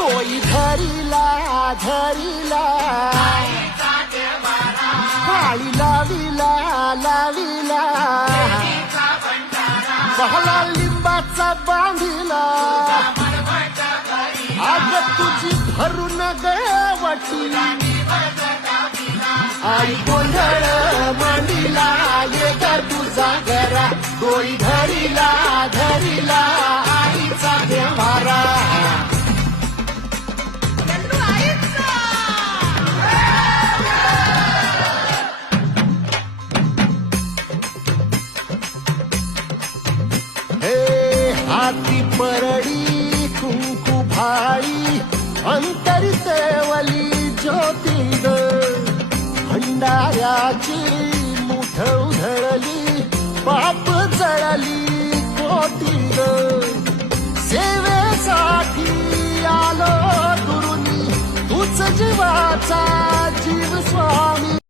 तोई धरिला धरिला काळी लाविला लाविला बहला लिंबाचा बांधिला आग तुझी भरून गवटी आई गोंधळ मांडिला ये ग तुझा घरा डोई धरिला धरिला आईचा देवारा हाती परडी कुंकू भाई अंतरी तेवली ज्योती ग भंडाऱ्याची मुठ उधळली पाप जळली कोटी ग सेवेसाठी आलो दुरुनी तूच जीवाचा